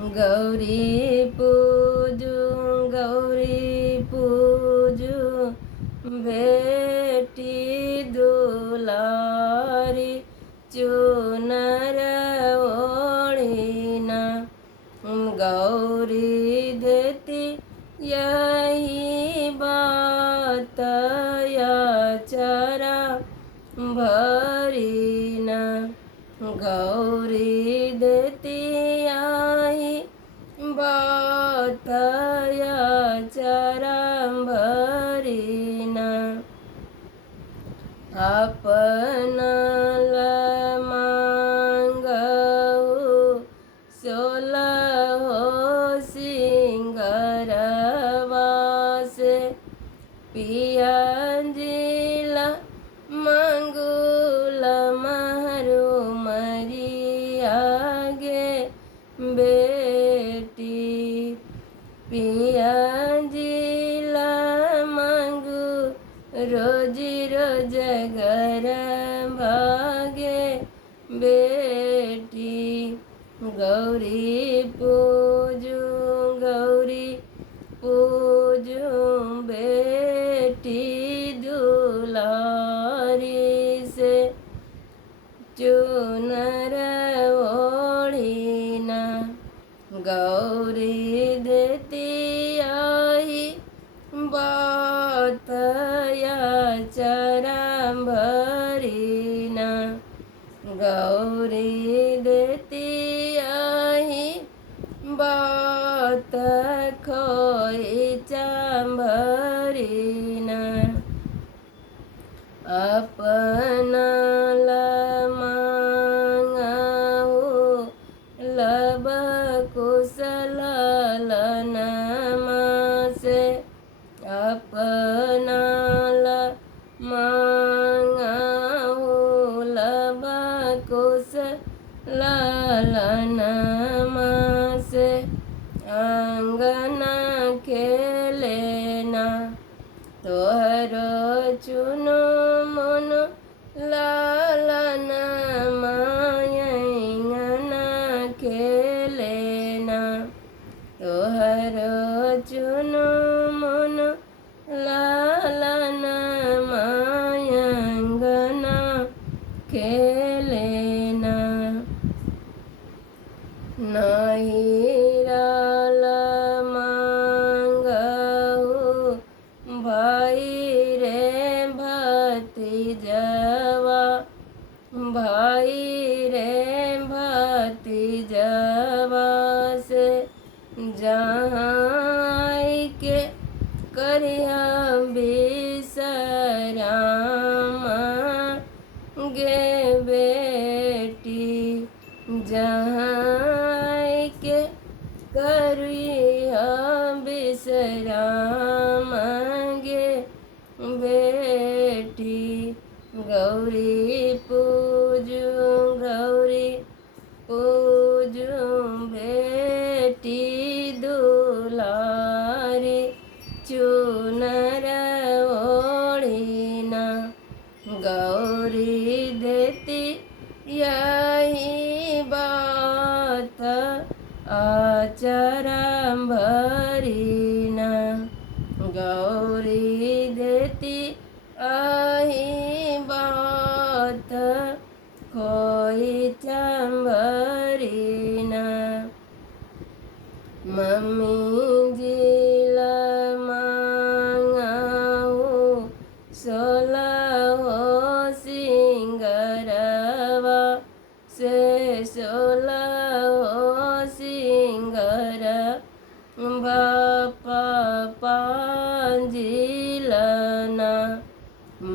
गौरी पूजू गौरी पूजू बेटी दुलारी चुनर ओढ़ीना गौरी देती यही बात या चरा भरीना गौरी देती यही बात या चरा भरीना अपना मांगऊ सोलह सिंगरवा से पिया जिला मंगुल महरू मरिया गे बेटी पिया जिला मंगू रोजी रोज घर भागे बेटी गौरी पूजू बेटी दुलारी से चुनर ओढ़ीना गौरी देती आई बात या चरा भरीना गौरी देती आई बात खोईचा भरीना अपना मांगऊ लब कुशल लनमा से अपना मांगऊ लब कुशल लनमा से अंगना खेलेना तोहरो चुनो मन लालना मायंगना खेलेना तोहरो चुनो मन लालना मायंगना खेलेना नहीराल मांगऊ भाई रे भतीजवा से जहाँ के करिया बिसराम गे बेटी जहाँ के करिया बिसराम गे बेटी गौरी पूजू बेटी दुलारी चुनर ओढ़ीना गौरी देती यही बात आचरा भरीना गौरी देती यही बात कोई भरीना मम्मी जिला मांगऊ सोलह सिंगरवा से सोलह सिंगर बापा पांजिलना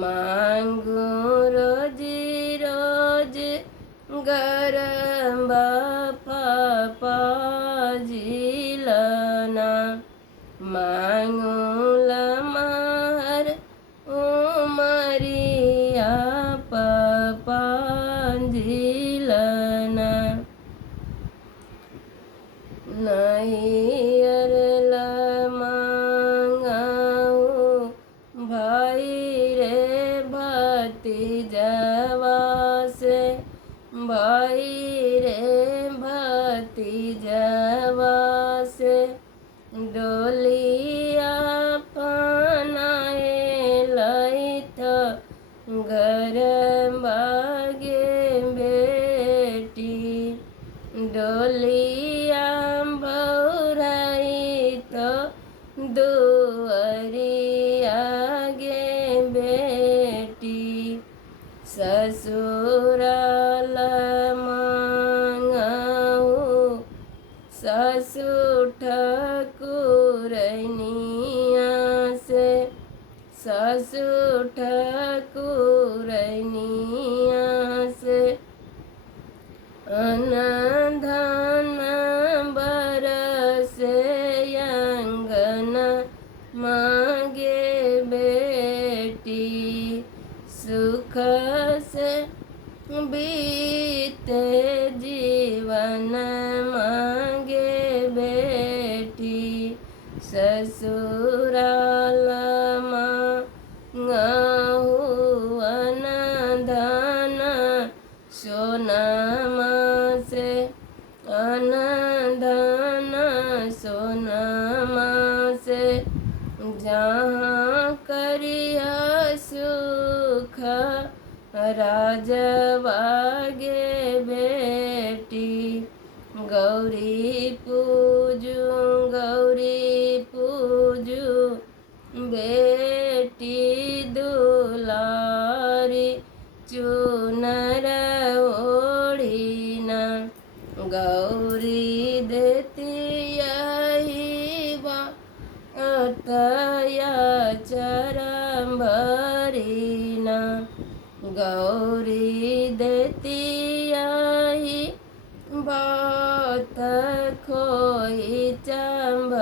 मांगू रोजी रोज गरम बापा पाजिलना मांगू लमहर उमरिया पांजिलना नहीं मांगऊ भाई रे भतीजवा से भाई रे भतीजा परवासे डोलिया पनाए लैत घर बागे बेटी डोलिया बौराइत दुअरिया गे बेटी ससुराल मांगऊ सासु ठाकुरनिया से सासु ठाकुरनिया से अनधन बरसे अंगन मांगे बेटी सुख से बीते जीवन मांगे बेटी ससुराल मांगऊ अनधन सोनमा से अनधन सोनमा से जहाँ करिया सुख राजवागे बेटी गौरी पूजू बेटी दुलारी चुनर ओढ़ीना गौरी देती यही अतया चरम्भरीना गौरी देती यही बात खोई चंभ